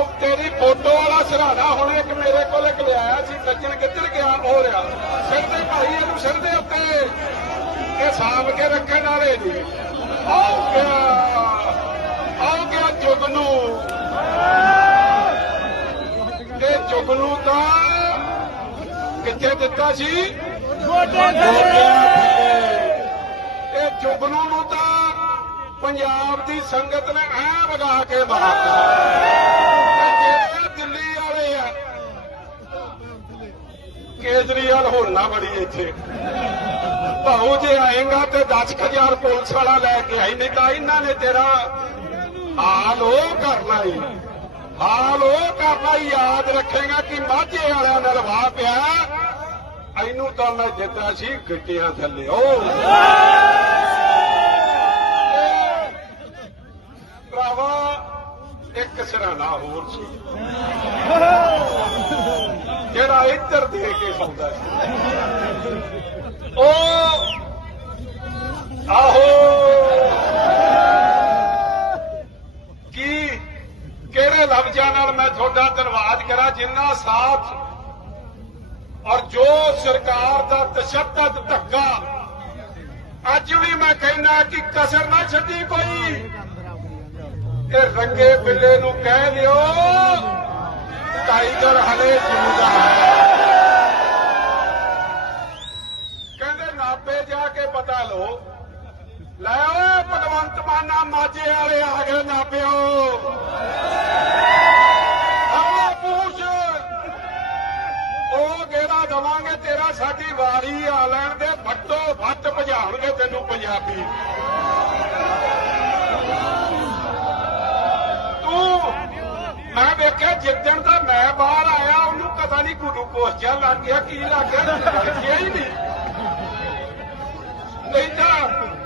ਉਹ ਤੇਰੀ ਫੋਟੋ ਵਾਲਾ ਸਰਾਣਾ ਹੁਣ ਇੱਕ ਮੇਰੇ ਕੋਲ ਇੱਕ ਲਿਆਇਆ ਸੀ ਸੱਜਣ ਕਿੱਧਰ ਗਿਆ ਹੋ ਰਿਹਾ ਸਿਰ ਦੇ ਭਾਈ ਇਹਨੂੰ ਸਿਰ ਦੇ ਉੱਤੇ। ਇਹ ਸਾਂਭ ਕੇ ਰੱਖਣ ਵਾਲੇ ਨਹੀਂ ਆਉ ਗਿਆ ਆਉ ਗਿਆ ਜੁਗਨੂ। ਇਹ ਜੁਗਨੂ ਤਾਂ ਕਿੱਥੇ ਦਿੱਤਾ ਸੀ? ਇਹ ਜੁਗਨੂ ਨੂੰ ਤਾਂ ਪੰਜਾਬ ਦੀ ਸੰਗਤ ਨੇ ਐ ਵਗਾ ਕੇ ਮਾਰਤਾ ਤੇ ਜਿਹੜੇ ਦਿੱਲੀ ਵਾਲੇ ਆ ਕੇਜਰੀਵਾਲ ਨਾ ਬੜੀ ਇੱਥੇ। ਭਾਉ ਜੇ ਆਏਗਾ ਤੇ 10000 ਪੁਲਿਸ ਵਾਲਾ ਲੈ ਕੇ ਆਈ, ਨਹੀਂ ਤਾਂ ਇਹਨਾਂ ਨੇ ਤੇਰਾ ਹਾਲ ਉਹ ਕਰਨਾ ਹੀ ਹਾਲ ਉਹ ਕਰਨਾ ਹੀ ਯਾਦ ਰੱਖੇਗਾ ਕਿ ਮਾਝੇ ਵਾਲਿਆਂ ਨਾਲ ਵਾਹ ਪਿਆ। ਇਹਨੂੰ ਤਾਂ ਮੈਂ ਦਿੱਤਾ ਸੀ ਗਿੱਟਿਆਂ ਥੱਲੇ। ਉਹ ਭਰਾਵਾ, ਇੱਕ ਸਰਾਣਾ ਹੋਰ ਸੀ। ਦੇ ਕੇ ਸੌਂਦਾ ਸੀ ਉਹ ਆਹੋ। ਕੀ, ਕਿਹੜੇ ਲਫ਼ਜ਼ਾਂ ਨਾਲ ਮੈਂ ਤੁਹਾਡਾ ਧੰਨਵਾਦ ਕਰਾਂ ਜਿੰਨਾ ਸਾਥ ਔਰ ਜੋ ਸਰਕਾਰ ਦਾ ਤਸ਼ੱਦਦ ਧੱਕਾ, ਅੱਜ ਵੀ ਮੈਂ ਕਹਿੰਦਾ ਕਿ ਕਸਰ ਨਾ ਛੱਡੀ ਕੋਈ। ਇਹ ਰੰਗੇ ਬਿੱਲੇ ਨੂੰ ਕਹਿ ਦਿਓ, ਟਾਈਗਰ ਹਲੇ ਜਿੰਦਾ ਹੈ ਕਹਿੰਦੇ ਨਾਪੇ ਜਾ ਕੇ ਪਤਾ ਲਓ ਲੈ ਓਏ ਭਗਵੰਤ ਮਾਨਾ ਮਾਝੇ ਵਾਲੇ ਆ ਗਏ ਪੂਛ ਉਹ ਗੇੜਾ ਦਵਾਂਗੇ? ਤੇਰਾ ਸਾਡੀ ਵਾਰੀ ਆ ਲੈਣ ਦੇ। ਫੱਟੋ ਫੱਟ ਭਜਾਉਣਗੇ ਤੈਨੂੰ ਪੰਜਾਬੀ। ਤੂੰ ਮੈਂ ਵੇਖਿਆ ਜਿੱਦਣ ਦਾ ਮੈਂ ਬਾਹਰ ਆਇਆ, ਉਹਨੂੰ ਪਤਾ ਨਹੀਂ ਗਲੂਕੋਸ ਜਿਹਾ ਲੱਗ ਗਿਆ, ਕੀ ਲੱਗ ਗਿਆ ਲੱਗਿਆ ਹੀ ਨਹੀਂ ਨਹੀਂ ਤਾਂ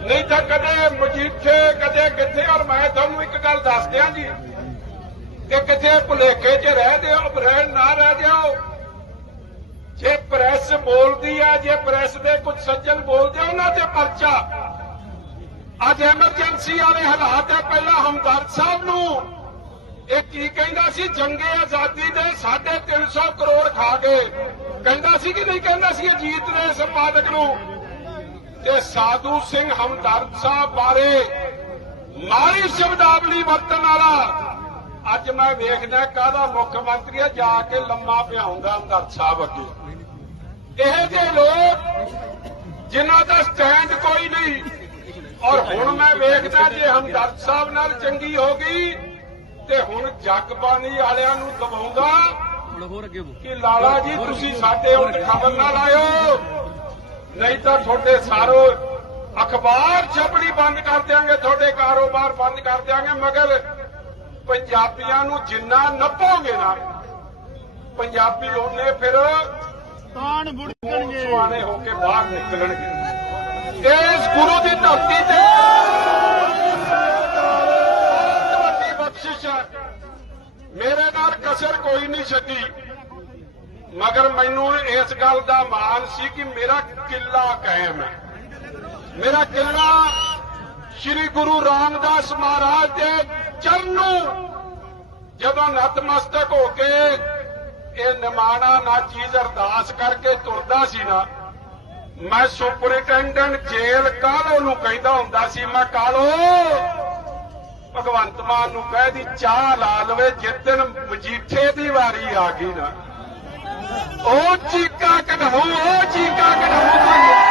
ਨਹੀਂ ਤਾਂ ਕਦੇ ਮਜੀਠੇ ਕਦੇ ਕਿੱਥੇ ਔਰ ਮੈਂ ਤੁਹਾਨੂੰ ਇੱਕ ਗੱਲ ਦੱਸ ਦਿਆਂ ਜੀ ਕਿ ਕਿਤੇ ਭੁਲੇਖੇ 'ਚ ਰਹਿ ਦਿਓ ਰਹਿਣ ਨਾ ਰਹਿ ਜਾਓ। ਜੇ ਪ੍ਰੈਸ ਬੋਲਦੀ ਆ ਜੇ ਪ੍ਰੈਸ ਦੇ ਕੁਝ ਸੱਜਣ ਬੋਲਦੇ ਆ, ਉਹਨਾਂ ਤੇ ਪਰਚਾ। ਅੱਜ ਐਮਰਜੈਂਸੀ ਵਾਲੇ ਹਾਲਾਤ ਹੈ ਪਹਿਲਾਂ ਹਮਦਰਦ ਸਾਹਿਬ ਨੂੰ। ਇਹ ਕੀ ਕਹਿੰਦਾ ਸੀ? ਜੰਗੇ ਆਜ਼ਾਦੀ ਦੇ 350 ਕਰੋੜ ਖਾ ਗਏ ਕਹਿੰਦਾ ਸੀ ਕਿ ਨਹੀਂ? ਕਹਿੰਦਾ ਸੀ ਅਜੀਤ ਨੇ ਸੰਪਾਦਕ ਨੂੰ। ਤੇ ਸਾਧੂ ਸਿੰਘ ਹਮਦਰਦ ਸਾਹਿਬ ਬਾਰੇ ਮਾਰੀ ਸ਼ਬਦਾਵਲੀ ਵਰਤਣ ਵਾਲਾ ਅੱਜ ਮੈਂ ਵੇਖਦਾ ਕਾਹਦਾ ਮੁੱਖ ਮੰਤਰੀ ਆ ਜਾ ਕੇ ਲੰਮਾ ਪਿਆਉਂਦਾ ਹਮਦਰਦ ਸਾਹਿਬ ਅੱਗੇ। ਇਹ ਜਿਹੇ ਲੋਕ ਜਿਨ੍ਹਾਂ ਦਾ ਸਟੈਂਡ ਕੋਈ ਨਹੀਂ। ਔਰ ਹੁਣ ਮੈਂ ਵੇਖਦਾ ਜੇ ਹਮਦਰਦ ਸਾਹਿਬ ਨਾਲ ਚੰਗੀ ਹੋ ਗਈ ਤੇ ਹੁਣ ਜਗਬਾਣੀ ਵਾਲਿਆਂ ਨੂੰ ਦਬਾਉਂਦਾ ਕਿ ਲਾਲਾ ਜੀ ਤੁਸੀਂ ਸਾਡੇ ਉੱਤੇ ਖਬਰ ਨਾ ਲਾਇਓ। ਨਹੀਂ ਤਾਂ ਤੁਹਾਡੇ ਸਾਰੋ ਅਖਬਾਰ ਛਪਣੀ ਬੰਦ ਕਰ ਦਿਆਂਗੇ ਤੁਹਾਡੇ ਕਾਰੋਬਾਰ ਬੰਦ ਕਰ ਦਿਆਂਗੇ ਮਗਰ ਪੰਜਾਬੀਆਂ ਨੂੰ ਜਿੰਨਾ ਨੱਪੋਗੇ ਨਾ ਪੰਜਾਬੀ ਉਹਨੇ ਫਿਰ ਤਾਣ ਬੁੜਕਣਗੇ। ਸੁਆਣੇ ਹੋ ਕੇ ਬਾਹਰ ਨਿਕਲਣਗੇ। ਇਸ ਗੁਰੂ ਦੀ ਧਰਤੀ ਤੇ ਵੱਡੀ ਬਖਸ਼ਿਸ਼ ਹੈ। ਮੇਰੇ ਨਾਲ ਕਸਰ ਕੋਈ ਨਹੀਂ ਛੱਡੀ। ਮਗਰ ਮੈਨੂੰ ਇਸ ਗੱਲ ਦਾ ਮਾਣ ਸੀ ਕਿ ਮੇਰਾ ਕਿੱਲਾ ਕਾਇਮ ਹੈ। ਮੇਰਾ ਕਿੱਲਾ ਸ੍ਰੀ ਗੁਰੂ ਰਾਮਦਾਸ ਮਹਾਰਾਜ ਦੇ ਚਰਨੋਂ ਜਦੋਂ ਨਤਮਸਤਕ ਹੋ ਕੇ ਇਹ ਨਿਮਾਣਾ ਨਾ ਚੀਜ਼ ਅਰਦਾਸ ਕਰਕੇ ਤੁਰਦਾ ਸੀ ਨਾ, ਮੈਂ ਸੁਪਰਿੰਟੈਂਡੈਂਟ ਜੇਲ੍ਹ ਕਾਲੋ ਨੂੰ ਕਹਿੰਦਾ ਹੁੰਦਾ ਸੀ, ਮੈਂ ਕਾਲੋ ਭਗਵੰਤ ਮਾਨ ਨੂੰ ਕਹਿ ਦੀ ਚਾਹ ਲਾ ਲਵੇ ਜਿੱਦਣ ਮਜੀਠੇ ਦੀ ਵਾਰੀ ਆ ਗਈ ਨਾ। ਉਹ ਚੀਕਾ ਕਢਾਓ ਉਹ ਚੀਕਾ ਕਢਾਓ।